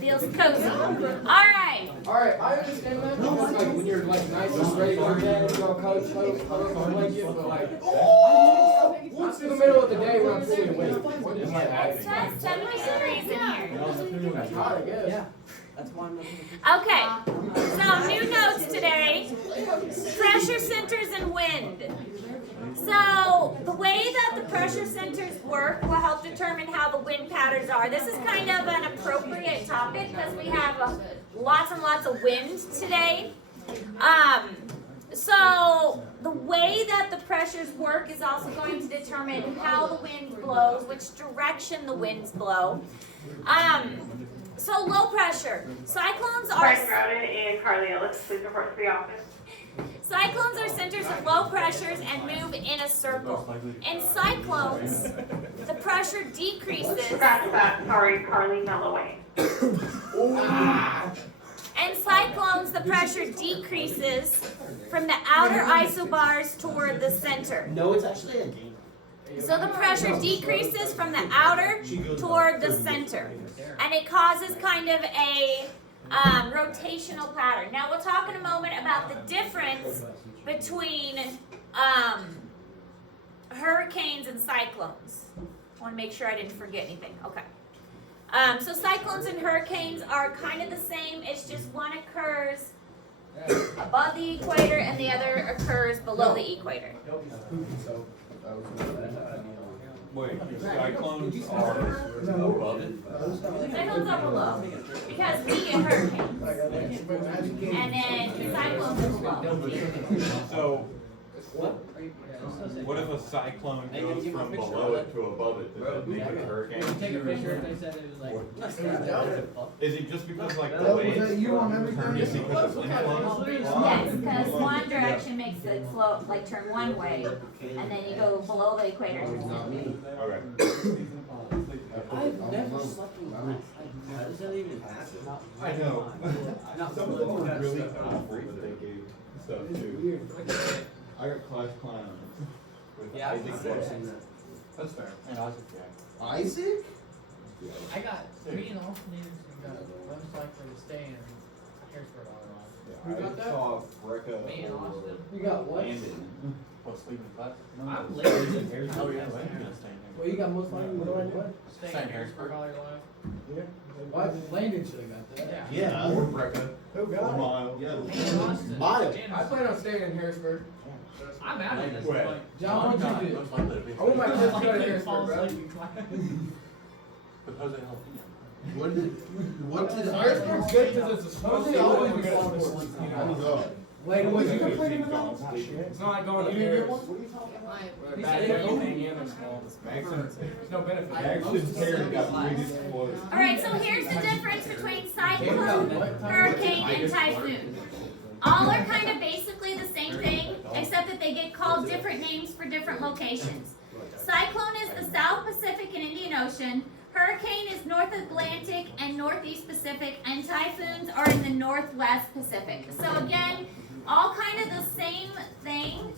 Feels cozy. All right. Alright, I understand that because like when you're like nice and ready for bed, you go coach, but like once in the middle of the day when I'm fully awake. It's just 70 degrees in here. That's hot, I guess. Yeah, that's why I'm looking. Okay. So new notes today. Pressure centers and wind. So the way that the pressure centers work will help determine how the wind patterns are. This is kind of an appropriate topic because we have lots and lots of wind today. So the way that the pressures work is also going to determine how the wind blows, which direction the winds blow. So low pressure. Cyclones are... Brian Groden and Carly Ellis, please report to the office. Cyclones are centers of low pressures and move in a circle. In cyclones, the pressure decreases. Scratch that, sorry, Carly Melloway. In cyclones, the pressure decreases from the outer isobars toward the center. No, it's actually a game. So the pressure decreases from the outer toward the center. And it causes kind of a rotational pattern. Now we'll talk in a moment about the difference between hurricanes and cyclones. I want to make sure I didn't forget anything. Okay. So cyclones and hurricanes are kind of the same. It's just one occurs above the equator and the other occurs below the equator. Wait, cyclones are above it? Cyclones are below because we get hurricanes. And then cyclones are below. So, what if a cyclone goes from below it to above it? Does that make it a hurricane? Take a picture if they said it was like. Is it just because like the waves you on every turn just because of wind flows? Yes, because one direction makes it flow, like turn one way, and then you go below the equator. Okay. I've never slept in class. How does that even happen? I know. Some of them are really awful that they gave stuff too. I got class clowns. Yeah, I've never seen that. That's fair. And Isaac Jack. Isaac? I got, me and Austin got most likely to stay in Harrisburg all Who got that? I saw Brecca Me and Austin. You got what? Landon. What, sleeping class? I'm living in Oh, yeah, Landon's gonna stay in Well, you got most likely, what? Staying in Harrisburg all your life. Yeah. What? Landon should have got that. Yeah. Or Brecca. Who got it? Miles. Me and Austin. Miles. And I plan on staying in Harrisburg. I'm out of this. Where? Like, John, what'd you do? Most likely to be. I want my kids to go to couldn't Harrisburg, fall bro. asleep in class. But Jose Jalapeno. What did Harrisburg's good because it's a small city. always We're get gonna on this support, one. you I know. know. Wait, what you We've play seen in John's the sleeping. It's not like going to Paris. Bad everything in the small. There's no benefit. Max's hair got really close. All right, so here's the difference between cyclone, hurricane, and typhoon. All are kind of basically the same thing, except that they get called different names for different locations. Cyclone is the South Pacific and Indian Ocean. Hurricane is North Atlantic and Northeast Pacific, and typhoons are in the Northwest Pacific. So again, all kind of the same thing.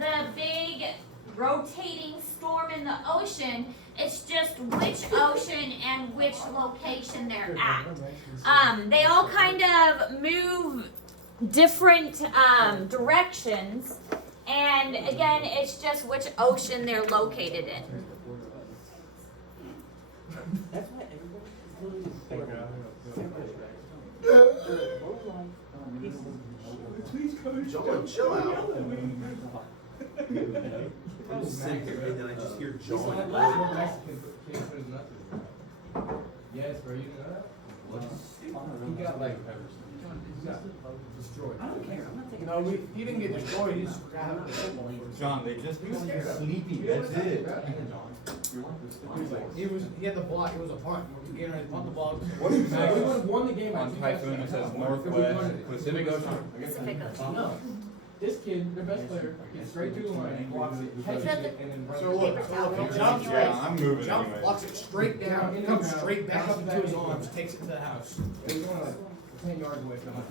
The big rotating storm in the ocean, it's just which ocean and which location they're at. They all kind of move different directions, and again, it's just which ocean they're located in. That's why everybody's John, chill out. I'm just sitting here and then I just hear John. Yes, bro, you know that? He got like, he got destroyed. I don't care. I'm not taking. No, he didn't get destroyed, he just grabbed the football. John, they just sleepy. That's it. He had the block, it was a punt, we were getting ready to punt the ball. What do you We say? would have won the game. On typhoon, it says Northwest Pacific Ocean. Pacific Ocean. No, this kid, their best player, gets straight through the line, blocks it, catches it, and then runs. So look, John, Yeah, I'm moving John anyway. blocks it straight down, comes straight back up into his arms, takes it to the house. It was only like 10 yards away from us.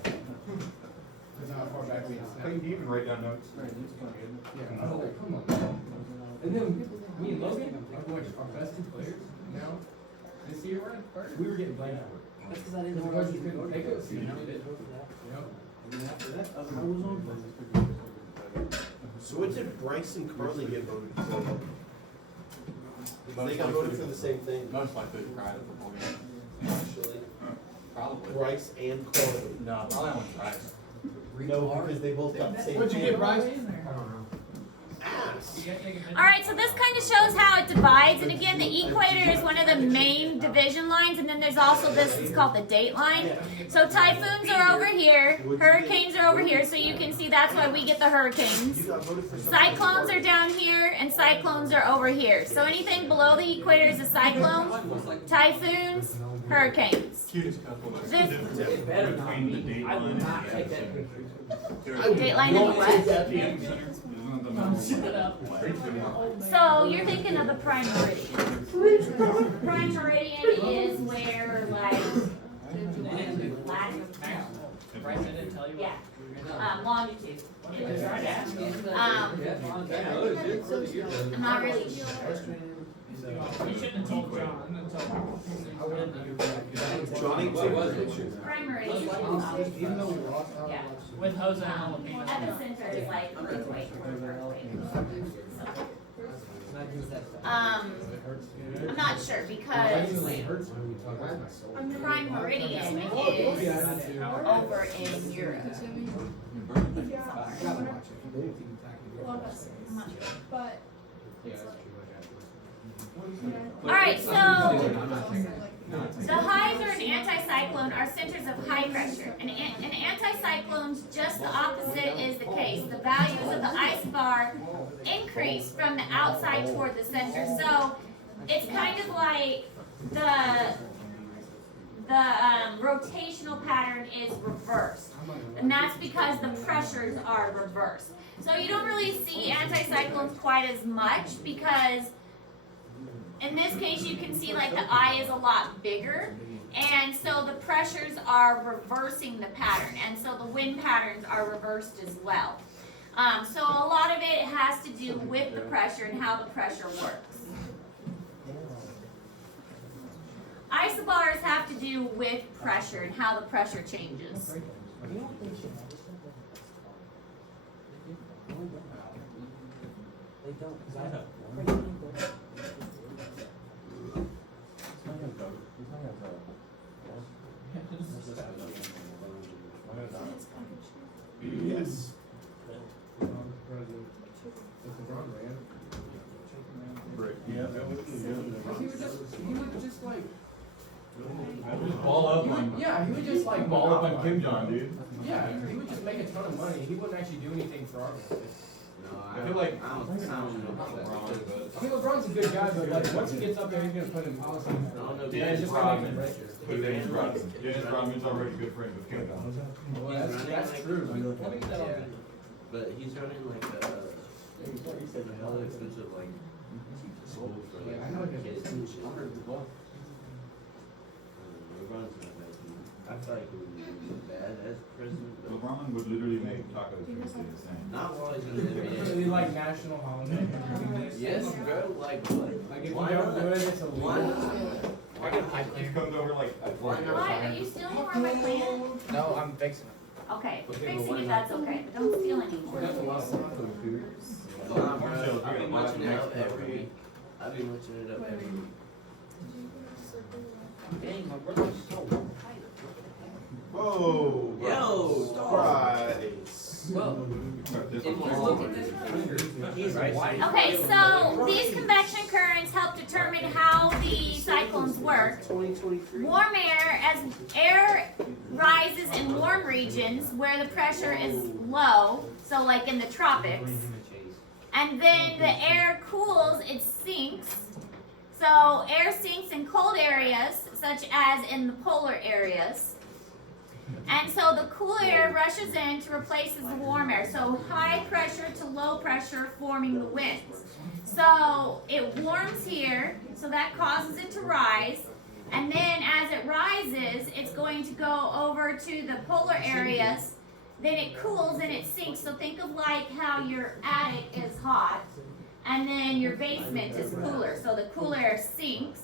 That's how far back we had How snapped. do you even write down notes? Yeah, oh, come on. And then, me and Logan, our best two players, now. This year, We're in first. we were getting blamed for it. That's because I didn't know Because where I was you going. couldn't take it, so you know? did it. Yep. And then after that, I was on. So what did Bryce and Carly get voted for? They got voted for the same thing, Most likely cried at the point. actually. Probably. Bryce and Carly. No, probably only Bryce. No, because they both got the same. What'd you thing. get, Bryce? In there. I don't know. Ass. You gotta take a picture. All right, so this kind of shows how it divides. And again, the equator is one of the main division lines, and then there's also this, it's called the date line. So typhoons are over here, hurricanes are over here, so you can see that's why we get the hurricanes. You got voted for something. Cyclones are down here, and cyclones are over here. So anything below the equator is a cyclone, typhoons, hurricanes. Cutest couple. This It better not be. I would not take that picture. dateline in the west. Shut up. So you're thinking of the prime meridian. Prime meridian is where like Bryce, I didn't tell you. yeah, longitude. I'm not really sure. You shouldn't have told John. Johnny, what was it? Prime meridian. Even though we lost out. Yeah. With Jose and Jalapeno. Epicenter is like midway towards earthquake. I'm not sure because It hurts when we talk about my soul. prime meridian is over in Europe. I gotta watch it. I'm not sure. But Yeah, that's true. All right, so the highs or an anticyclone are centers of high pressure. An anticyclone's just the opposite is the case. The values of the ice bar increase from the outside toward the center. So it's kind of like the rotational pattern is reversed. And that's because the pressures are reversed. So you don't really see anticyclones quite as much because in this case you can see like the eye is a lot bigger, and so the pressures are reversing the pattern, and so the wind patterns are reversed as well. So a lot of it has to do with the pressure and how the pressure works. Isobars have to do with pressure and how the pressure changes. They don't, 'cause I know. Yes. Yeah. He would just like, Ball up on. yeah, he would just like Ball up on Kim Jong, dude. Yeah, he would just make a ton of money. He wouldn't actually do anything for our business. I feel like. I don't know about that. I mean, LeBron's a good guy, but like once he gets up there, he's gonna put in policy. Yeah, it's just gonna make him richer. Put Dennis Rodman. Dennis Rodman's already good friends with Kim Jong. Well, that's true. Yeah. But he's running like a hella expensive like school for like Yeah, I know it is. kids and shit. LeBron's not bad. I thought he would be bad as president, but LeBron would literally make Taco Tuesday the same. not while he's in the Really NBA. like national holiday. Yes, bro. Like what? Like if you Why don't not? do it, it's illegal. Why not? He comes over like. Why, are you stealing more of my plant? No, I'm fixing it. Okay, fixing it, that's okay, but don't steal anymore. That's a lot of stuff. Nah, bro. I've been watching it up every week. I've been watching it up every week. Dang, my brother's so Whoa. Yo, Bryce. well, he's right. Okay, so these convection currents help determine how the cyclones work. 2023. Warm air, as air rises in warm regions where the pressure is low, so like in the tropics, and then the air cools, it sinks. So air sinks in cold areas, such as in the polar areas. And so the cool air rushes in to replace the warm air. So high pressure to low pressure forming the winds. So it warms here, so that causes it to rise. And then as it rises, it's going to go over to the polar areas. Then it cools and it sinks. So think of like how your attic is hot and then your basement is cooler. So the cool air sinks.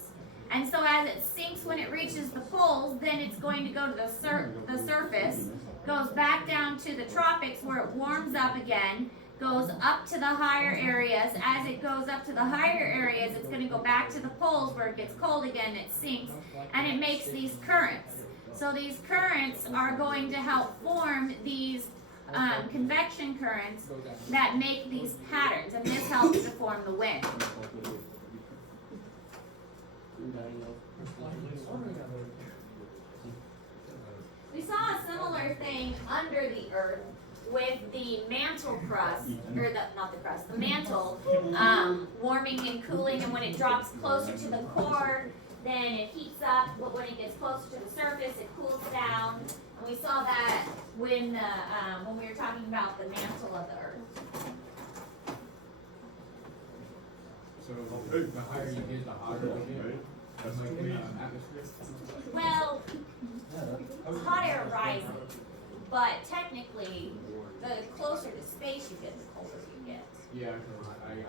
And so as it sinks when it reaches the poles, then it's going to go to the surface, goes back down to the tropics where it warms up again, goes up to the higher areas. As it goes up to the higher areas, it's going to go back to the poles where it gets cold again, it sinks, and it makes these currents. So these currents are going to help form these convection currents that make these patterns, and this helps to form the wind. We saw a similar thing under the earth with the mantle crust, or the mantle warming and cooling, and when it drops closer to the core, then it heats up, but when it gets closer to the surface, it cools down. And we saw that when we were talking about the mantle of the earth. So the higher you get, the hotter you get. That's like in the atmosphere. Well, hot air rises, but technically, the closer to space you get, the colder you get. Yeah, I do.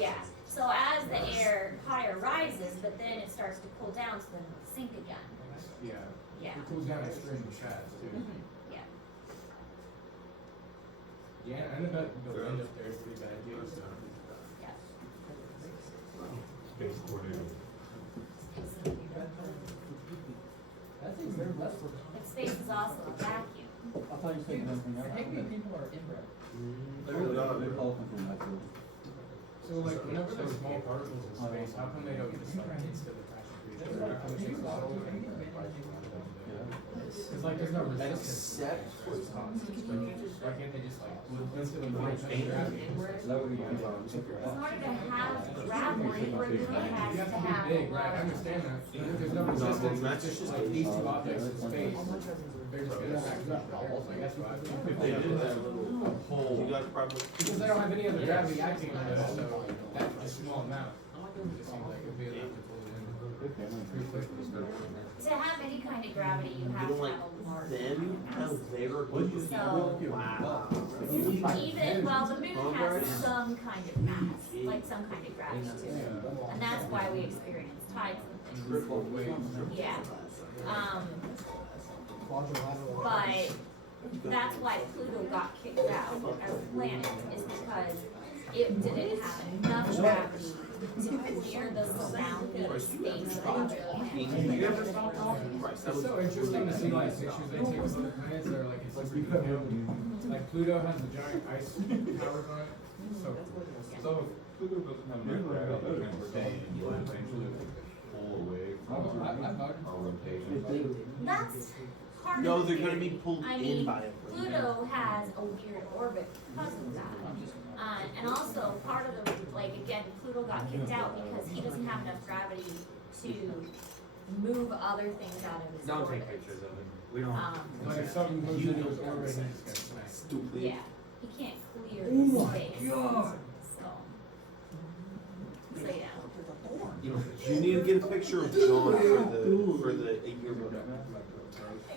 Yeah. So as the hot air rises, but then it starts to cool down, so then it'll sink again. Yeah. Yeah. It cools down extremely fast too. Yeah. Yeah, and I bet the wind up there is pretty bad too, so. Yeah. Space tornado. But space is also a vacuum. I thought you said nothing else. Maybe people are inbred. So like whenever there's small particles in space, how come they don't just like instantly crash into each other? How come it takes a lot of time? Cause like there's no resistance. Why can't they just like instantly change gravity? In order to have gravity, it really has You have to to have be big, a right? I lot of. understand that. If there's no resistance, it's just like these two objects in space. They're just gonna crash each other. Like that's why. If they did that little hole, you got probably. Because they don't have any other gravity acting on it, so that's just a small amount. It just seems like it'd be enough to pull it in pretty quickly. To have any kind of gravity, you have don't to like have a large them, how mass. they were. So Wow. even, well, the moon has some kind of mass, like some kind of gravity too. And that's why we experience tides and things. Yeah. But that's why Pluto got kicked out as a planet, is because it didn't have enough gravity to clear the surrounding space that it really had. It's so interesting to see like pictures they take of other planets that are like in super detail. Like Pluto has the giant ice towers on it. So Pluto doesn't have enough gravity to stay and essentially pull away from our rotation. That's part No, of they're the gonna be theory. pulled I in mean, by it. Pluto has a weird orbit because of that. And also part of the, like, again, Pluto got kicked out because he doesn't have enough gravity to move other things out of his Don't orbit. take pictures of him. We don't. like if something moves into his orbit, he's just gonna smack. Stupid. Yeah, he can't clear the space. So yeah. You need to get a picture of John for the yearbook.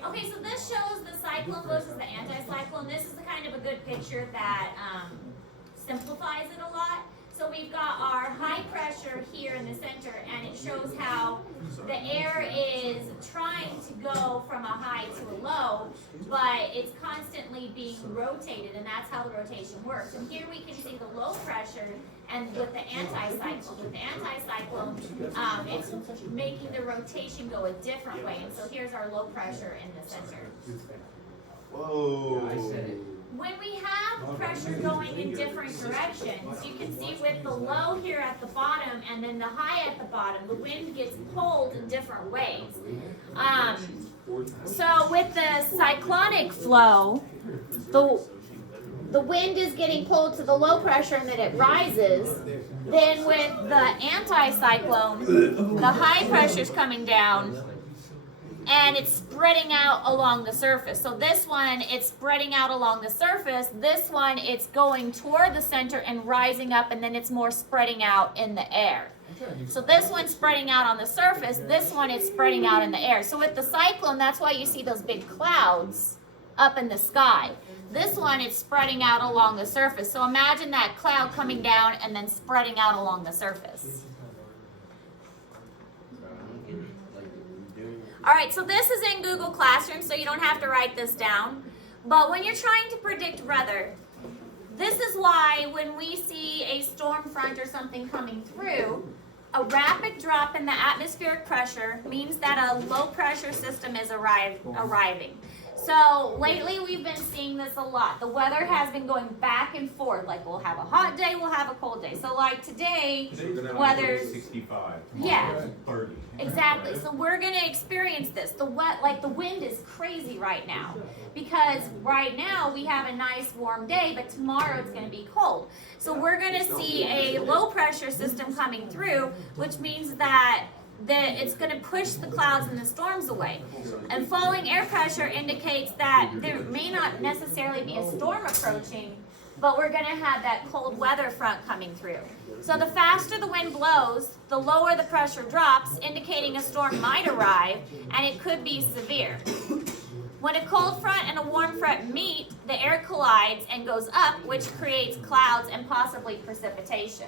Okay, so this shows the cyclone versus the anticyclone. This is the kind of a good picture that simplifies it a lot. So we've got our high pressure here in the center, and it shows how the air is trying to go from a high to a low, but it's constantly being rotated, and that's how the rotation works. And here we can see the low pressure, and with the anticyclone. With the anticyclone, it's making the rotation go a different way. And so here's our low pressure in the center. Whoa. I said it. When we have pressure going in different directions, you can see with the low here at the bottom and then the high at the bottom, the wind gets pulled in different ways. So with the cyclonic flow, the wind is getting pulled to the low pressure and then it rises. Then with the anticyclone, the high pressure is coming down and it's spreading out along the surface. So this one, it's spreading out along the surface. This one, it's going toward the center and rising up, and then it's more spreading out in the air. So this one's spreading out on the surface. This one is spreading out in the air. So with the cyclone, that's why you see those big clouds up in the sky. This one, it's spreading out along the surface. So imagine that cloud coming down and then spreading out along the surface. All right, so this is in Google Classroom, so you don't have to write this down. But when you're trying to predict weather, this is why when we see a storm front or something coming through, a rapid drop in the atmospheric pressure means that a low pressure system is arriving. So lately we've been seeing this a lot. The weather has been going back and forth. Like we'll have a hot day, we'll have a cold day. So like today, weather's 65. Yeah. 30. Exactly. So we're gonna experience this. The wind is crazy right now because right now we have a nice warm day, but tomorrow it's gonna be cold. So we're gonna see a low pressure system coming through, which means that it's going to push the clouds and the storms away. And falling air pressure indicates that there may not necessarily be a storm approaching, but we're going to have that cold weather front coming through. So the faster the wind blows, the lower the pressure drops, indicating a storm might arrive, and it could be severe. When a cold front and a warm front meet, the air collides and goes up, which creates clouds and possibly precipitation.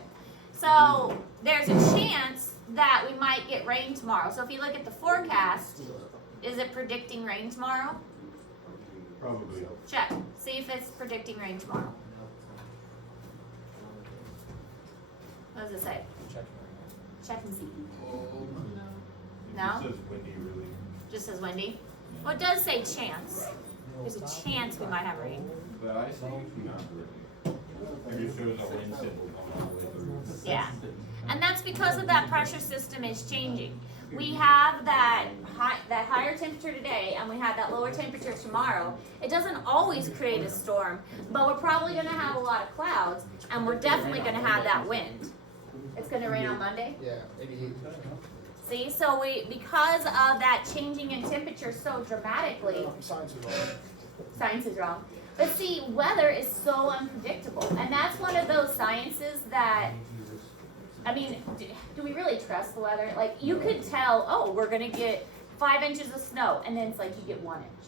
So there's a chance that we might get rain tomorrow. So if you look at the forecast, is it predicting rain tomorrow? Probably. Check. See if it's predicting rain tomorrow. What does it say? Check and see. No? It says windy, really. Just says windy? Well, it does say chance. There's a chance we might have rain. But I see not really. Maybe it shows a wind symbol going all the way through. Yeah. And that's because of that pressure system is changing. We have that higher temperature today and we have that lower temperature tomorrow. It doesn't always create a storm, but we're probably going to have a lot of clouds and we're definitely going to have that wind. It's going to rain on Monday? Yeah, 88. See, so because of that changing in temperature so dramatically, Science is wrong. science is wrong. But see, weather is so unpredictable, and that's one of those sciences that, I mean, do we really trust the weather? Like, you could tell, oh, we're gonna get 5 inches of snow, and then it's like you get 1 inch.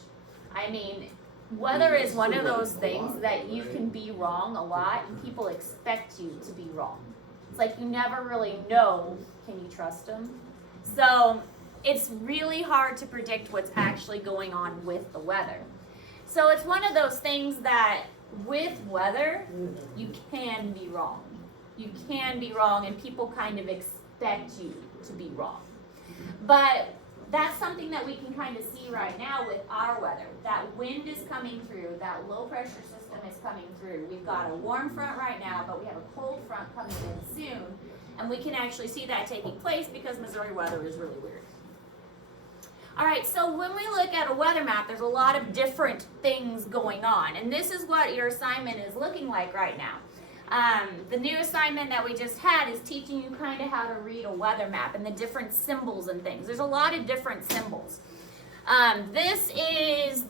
I mean, weather is one of those things that you can be wrong a lot, and people expect you to be wrong. It's like you never really know, can you trust them? So it's really hard to predict what's actually going on with the weather. So it's one of those things that with weather, you can be wrong. You can be wrong and people kind of expect you to be wrong. But that's something that we can kind of see right now with our weather. That wind is coming through, that low pressure system is coming through. We've got a warm front right now, but we have a cold front coming in soon. And we can actually see that taking place because Missouri weather is really weird. All right, so when we look at a weather map, there's a lot of different things going on. And this is what your assignment is looking like right now. The new assignment that we just had is teaching you kind of how to read a weather map and the different symbols and things. There's a lot of different symbols. This is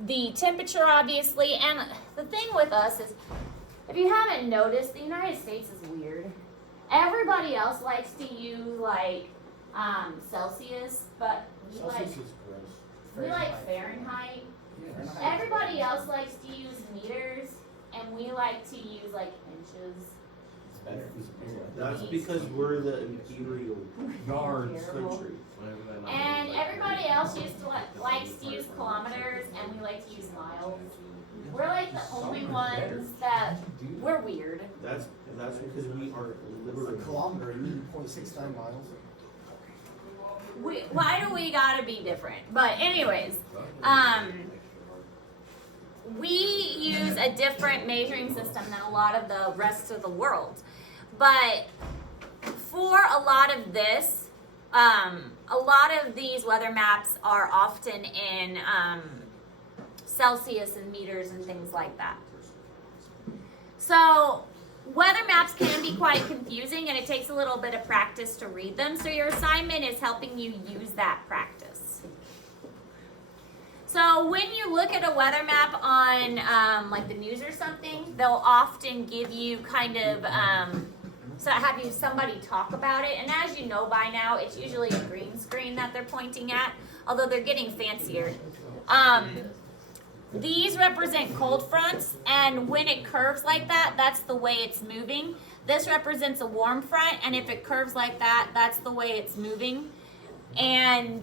the temperature, obviously. And the thing with us is, if you haven't noticed, the United States is weird. Everybody else likes to use like Celsius, but we like Fahrenheit. Everybody else likes to use meters, and we like to use like inches. That's because we're the imperial Guards. country. And everybody else likes to use kilometers, and we like to use miles. We're like the only ones that we're weird. That's because we are liberal. A kilometer, you mean 0.69 miles? Why do we gotta be different? But anyways, we use a different measuring system than a lot of the rest of the world. But for a lot of this, a lot of these weather maps are often in Celsius and meters and things like that. So weather maps can be quite confusing, and it takes a little bit of practice to read them. So your assignment is helping you use that practice. So when you look at a weather map on like the news or something, they'll often give you kind of somebody talk about it. And as you know by now, it's usually a green screen that they're pointing at, although they're getting fancier. These represent cold fronts, and when it curves like that, that's the way it's moving. This represents a warm front, and if it curves like that, that's the way it's moving. And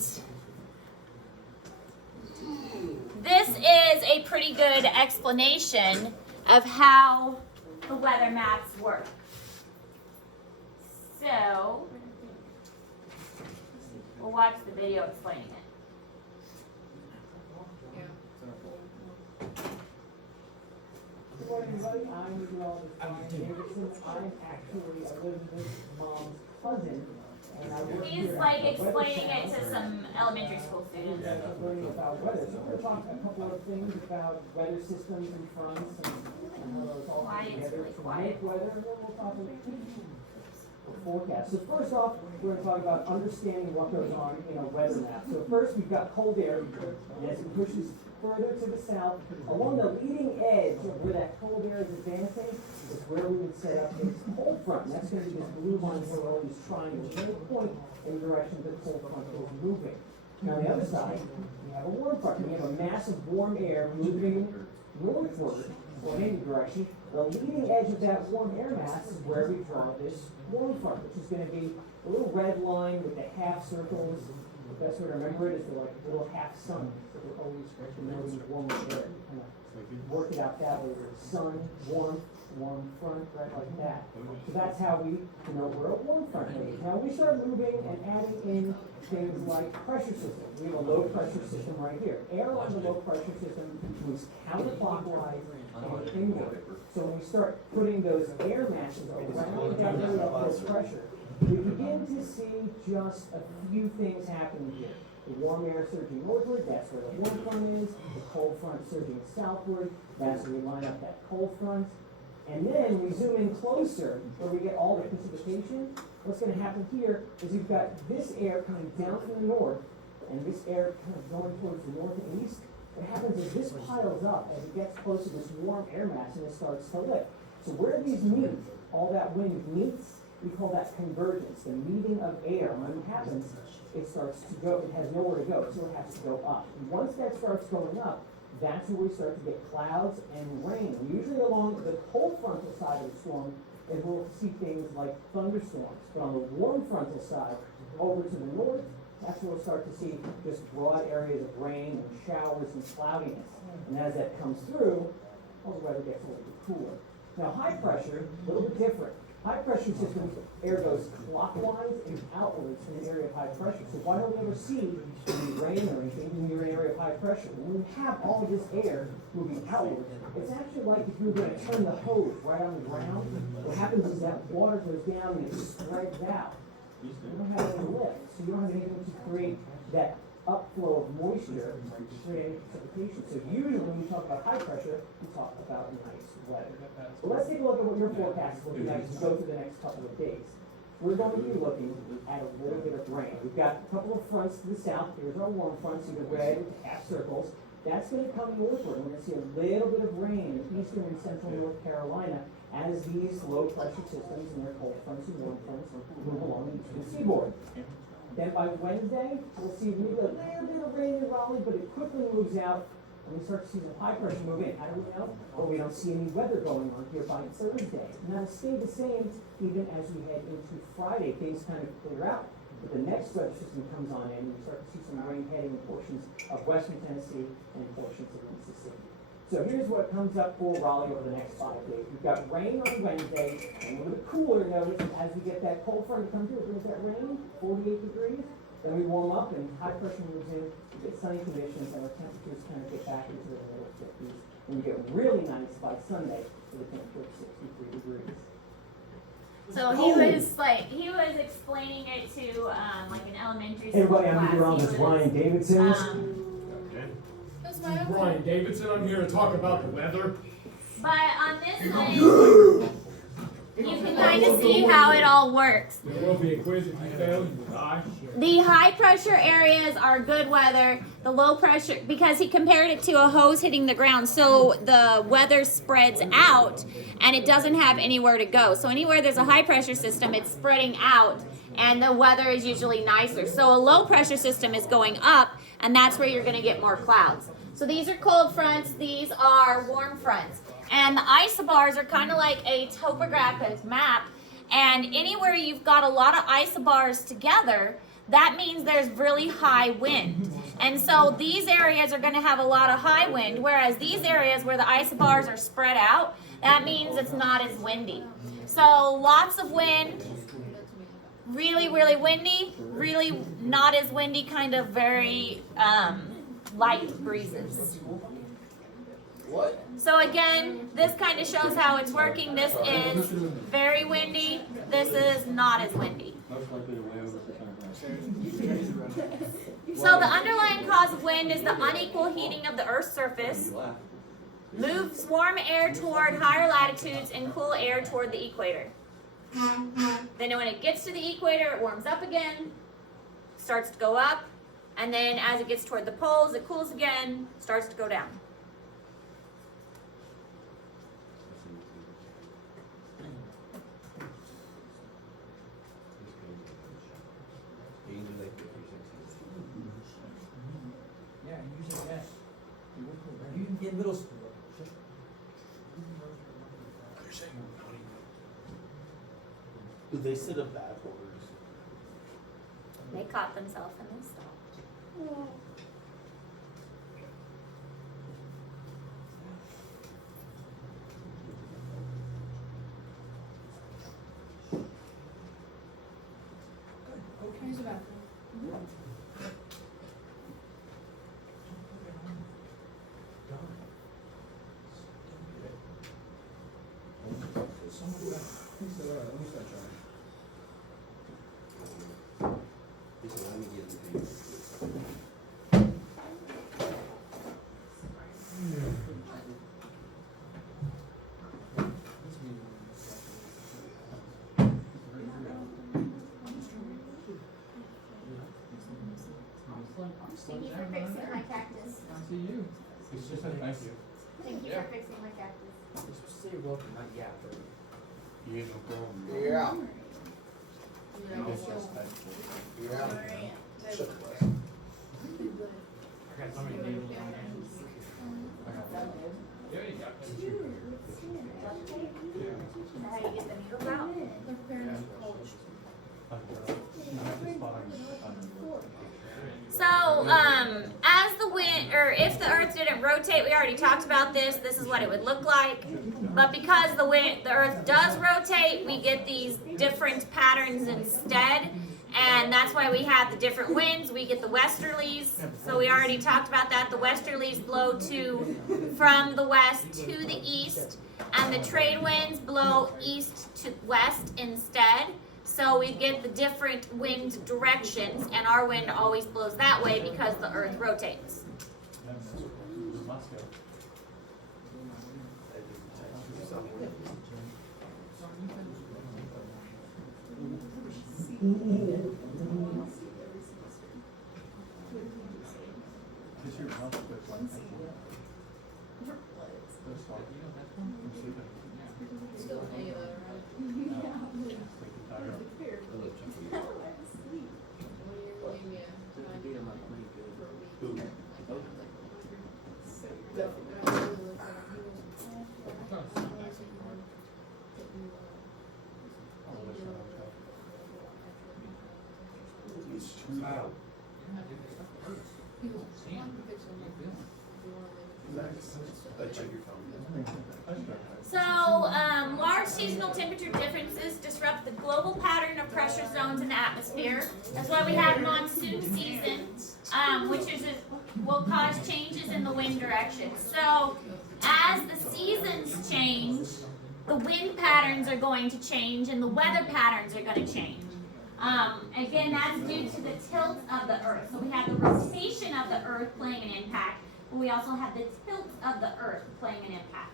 this is a pretty good explanation of how the weather maps work. So, we'll watch the video explaining it. Good morning, everybody. I'm meteorologist Brian Davidson. I'm actually Elizabeth's mom's cousin, and I work He's here like at the Weather explaining it Center. to some elementary school students. Learning about weather. So we're going to talk a couple of things about weather systems and fronts and how those all Why come it's together really to quiet. make weather. And then we'll talk about forecast. So first off, we're going to talk about understanding what goes on in a weather map. So first, we've got cold air, and as it pushes further to the south, along the leading edge of where that cold air is advancing, is where we would set up this cold front. And that's going to be this blue line here, all these triangles. They point in the direction the cold front is moving. Now on the other side, we have a warm front. We have a mass of warm air moving northward, or in any direction. The leading edge of that warm air mass is where we draw this warm front, which is going to be a little red line with the half circles. The best way to remember it is they're like little half suns. So we're always denoting warm air. Kind of work it out that way. Sun, warm, warm front, right like that. So that's how we know we're a warm front phase. Now we start moving and adding in things like pressure systems. We have a low pressure system right here. Air on the low pressure system moves counterclockwise and inward. So when we start putting those air masses around that area of low pressure, we begin to see just a few things happening here. The warm air surging northward, that's where the warm front is. The cold front surging southward, that's where we line up that cold front. And then we zoom in closer, where we get all the precipitation. What's going to happen here is you've got this air coming down from the north, and this air kind of going towards the north and east. What happens is this piles up as it gets close to this warm air mass, and it starts to lift. So where these meet, all that wind meets, we call that convergence, the meeting of air. When it happens, it starts to go, it has nowhere to go, so it has to go up. And once that starts going up, that's where we start to get clouds and rain. Usually along the cold frontal side of the storm is where we'll see things like thunderstorms. But on the warm frontal side, over to the north, that's where we'll start to see just broad areas of rain and showers and cloudiness. And as that comes through, well, the weather gets a little bit cooler. Now high pressure, a little bit different. High pressure systems, air goes clockwise and outwards in an area of high pressure. So why don't we ever see any rain or anything when you're in an area of high pressure? When we have all of this air moving outward, it's actually like if you were going to turn the hose right on the ground. What happens is that water goes down and it spreads out. You don't have any lift, so you don't have anything to create that upflow of moisture to create precipitation. So usually when we talk about high pressure, we talk about nice weather. So let's take a look at what your forecast is looking like as we go through the next couple of days. We're going to be looking at a little bit of rain. We've got a couple of fronts to the south. Here's our warm fronts, see the red with half circles. That's going to come northward. We're going to see a little bit of rain in eastern and central North Carolina as these low pressure systems and their cold fronts and warm fronts move along the eastern seaboard. Then by Wednesday, we'll see maybe a little bit of rain in Raleigh, but it quickly moves out, and we start to see some high pressure move in. How do we know? Well, we don't see any weather going on here by Thursday. And that'll stay the same even as we head into Friday. Things kind of clear out. But the next weather system comes on in, and we start to see some rain heading in portions of western Tennessee and portions of Mississippi. So here's what comes up for Raleigh over the next 5 days. We've got rain on Wednesday, and a little bit cooler, notice, as we get that cold front to come through. Brings that rain, 48 degrees. Then we warm up, and high pressure moves in. We get sunny conditions, and our temperatures kind of get back into the lower 50s. And we get really nice by Sunday with a temperature of 63 degrees. So he was explaining it to like an elementary school Hey everybody, I'm class. meteorologist He was, Brian Davidson. Brian Davidson, I'm here to talk about the weather. But on this one, you can kind of see how it all works. There will be a quiz if you fail, you will die. The high pressure areas are good weather. The low pressure, because he compared it to a hose hitting the ground, so the weather spreads out and it doesn't have anywhere to go. So anywhere there's a high pressure system, it's spreading out and the weather is usually nicer. So a low pressure system is going up, and that's where you're going to get more clouds. So these are cold fronts, these are warm fronts. And the isobars are kind of like a topographic map, and anywhere you've got a lot of isobars together, that means there's really high wind. And so these areas are gonna have a lot of high wind, whereas these areas where the isobars are spread out, that means it's not as windy. So lots of wind, really, really windy, really not as windy, kind of very light breezes. What? So again, this kind of shows how it's working. This is very windy. This is not as windy. So the underlying cause of wind is the unequal heating of the Earth's surface, moves warm air toward higher latitudes and cool air toward the equator. Then when it gets to the equator, it warms up again, starts to go up, and then as it gets toward the poles, it cools again, starts to go down. Yeah, usually that. You can get middle school. Do they sit up bad orders? They caught themselves and they stopped. Thank you for fixing my cactus. I see you. It's just a thank you. Thank you for fixing my cactus. You're supposed to say you're welcome, not yeah. Yeah, no problem. Yeah. It's just thankful. Yeah. I got so many names on there. Yeah, you got it. Is that how you get the needles out? So, as the wind, or if the Earth didn't rotate, we already talked about this. This is what it would look like. But because the Earth does rotate, we get these different patterns instead, and that's why we have the different winds. We get the westerlies. So we already talked about that. The westerlies blow from the west to the east, and the trade winds blow east to west instead. So we get the different wind directions, and our wind always blows that way because the Earth rotates. So, large seasonal temperature differences disrupt the global pattern of pressure zones in the atmosphere. That's why we have monsoon season, which will cause changes in the wind direction. So, as the seasons change, the wind patterns are going to change and the weather patterns are going to change. Again, that's due to the tilt of the Earth. So we have the rotation of the Earth playing an impact, but we also have the tilt of the Earth playing an impact.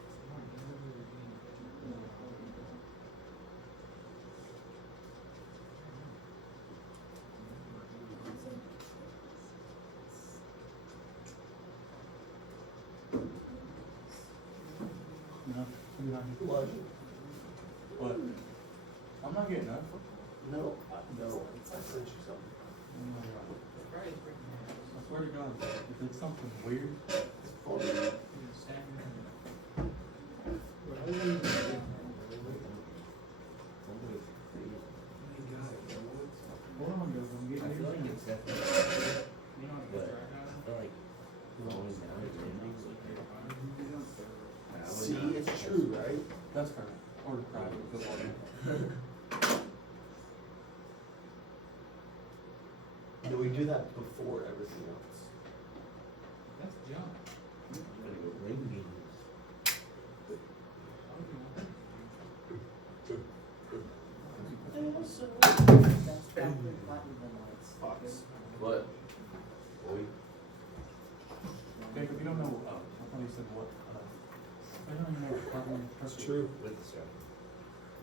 What? I'm not getting up. No, no. I sent you something. I swear to God, if it's something weird, hold on, guys, I'm getting I feel like everything. it's definitely, You know, but That's fair. Or private football game. Do we do that before everything else? That's junk. Gotta go ring games. Fox. What? Jacob, you don't know, I thought you said what, I don't even know what department. That's true. With the stuff.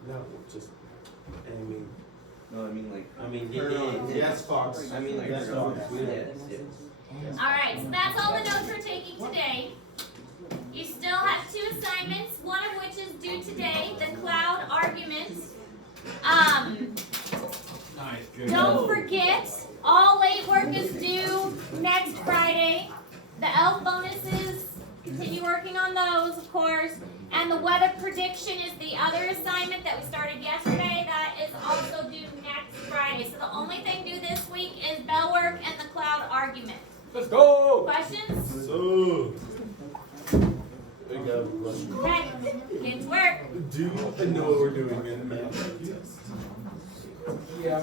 No, just, I mean, No, I mean like. yes, Fox. I mean like. Yes, girls. Fox. Yes, yes. Alright, so that's all the notes we're taking today. You still have 2 assignments, one of which is due today, the cloud arguments. Nice, good. Don't forget, all late work is due next Friday. The ELF bonuses, continue working on those, of course. And the weather prediction is the other assignment that we started yesterday. That is also due next Friday. So the only thing due this week is bell work and the cloud argument. Let's go! Questions? So. I got a question. Okay, get to work. Do you know what we're doing in the math test? Yeah.